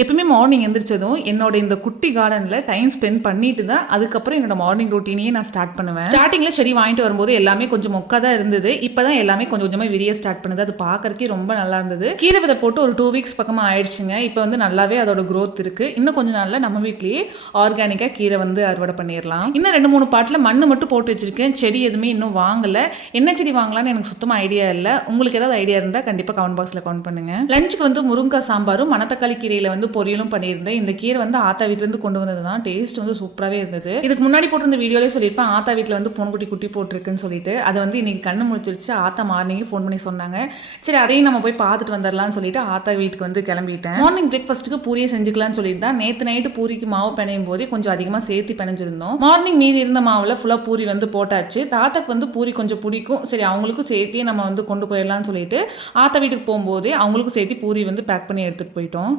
எப்பவுமே மார்னிங் எந்திரிச்சதும் என்னோட இந்த குட்டி கார்டனில் டைம் ஸ்பெண்ட் பண்ணிட்டு தான் அதுக்கப்புறம் என்னோட மார்னிங் ரொட்டீனையே நான் ஸ்டார்ட் பண்ணுவேன். ஸ்டார்டிங்கில் செடி வாங்கிட்டு வரும்போது எல்லாமே கொஞ்சம் மொக்கா தான் இருந்தது. இப்போ தான் எல்லாமே கொஞ்சம் கொஞ்சமாக விரிய ஸ்டார்ட் பண்ணுது. அது பார்க்கறக்கே ரொம்ப நல்லா இருந்தது. கீரை விதை போட்டு ஒரு டூ வீக்ஸ் பக்கமாக ஆயிடுச்சுங்க. இப்போ வந்து நல்லாவே அதோட க்ரோத் இருக்கு. இன்னும் கொஞ்சம் நாளில் நம்ம வீட்லேயே ஆர்கானிக்காக கீரை வந்து அறுவடை பண்ணிடலாம். இன்னும் ரெண்டு மூணு பாட்டில் மண் மட்டும் போட்டு வச்சிருக்கேன். செடி எதுவுமே இன்னும் வாங்கலை. என்ன செடி வாங்கலாம்னு எனக்கு சுத்தமாக ஐடியா இல்லை. உங்களுக்கு ஏதாவது ஐடியா இருந்தால் கண்டிப்பாக கமெண்ட் பாக்ஸில் கமெண்ட் பண்ணுங்க. லஞ்சுக்கு வந்து முருங்கை சாம்பாரும் மணத்தக்காளி கீரையில் வந்து பொரியலும் பண்ணியிருந்தேன். இந்த கீரை வந்து ஆத்தா வீட்டிலேருந்து கொண்டு வந்தது தான் டேஸ்ட் வந்து சூப்பராகவே இருந்தது. இதுக்கு முன்னாடி போட்டிருந்த வீடியோலேயே சொல்லியிருப்பேன். ஆத்தா வீட்டில் வந்து பொன்குட்டி குட்டி போட்டிருக்குன்னு சொல்லிட்டு. அதை வந்து இன்னைக்கு கண்ணு முழிச்சிருச்சு. ஆத்தா மார்னிங்கே ஃபோன் பண்ணி சொன்னாங்க. சரி அதையும் நம்ம போய் பார்த்துட்டு வந்துடலாம்னு சொல்லிட்டு ஆத்தா வீட்டுக்கு வந்து கிளம்பிட்டேன். மார்னிங் பிரேக்ஃபாஸ்ட்டுக்கு பூரியை செஞ்சுக்கலாம்னு சொல்லிட்டு தான் நேற்று நைட்டு பூரிக்கு மாவு பிணையும் போதே கொஞ்சம் அதிகமாக சேர்த்து பிணைஞ்சிருந்தோம். மார்னிங் மீதி இருந்த மாவில் ஃபுல்லாக பூரி வந்து போட்டாச்சு. தாத்தாக்கு வந்து பூரி கொஞ்சம் பிடிக்கும். சரி அவங்களுக்கும் சேர்த்தே நம்ம வந்து கொண்டு போயிடலாம்னு சொல்லிட்டு ஆத்தா வீட்டுக்கு போகும்போதே அவங்களுக்கும் சேர்த்து பூரி வந்து பேக் பண்ணி எடுத்துகிட்டு போயிட்டோம்.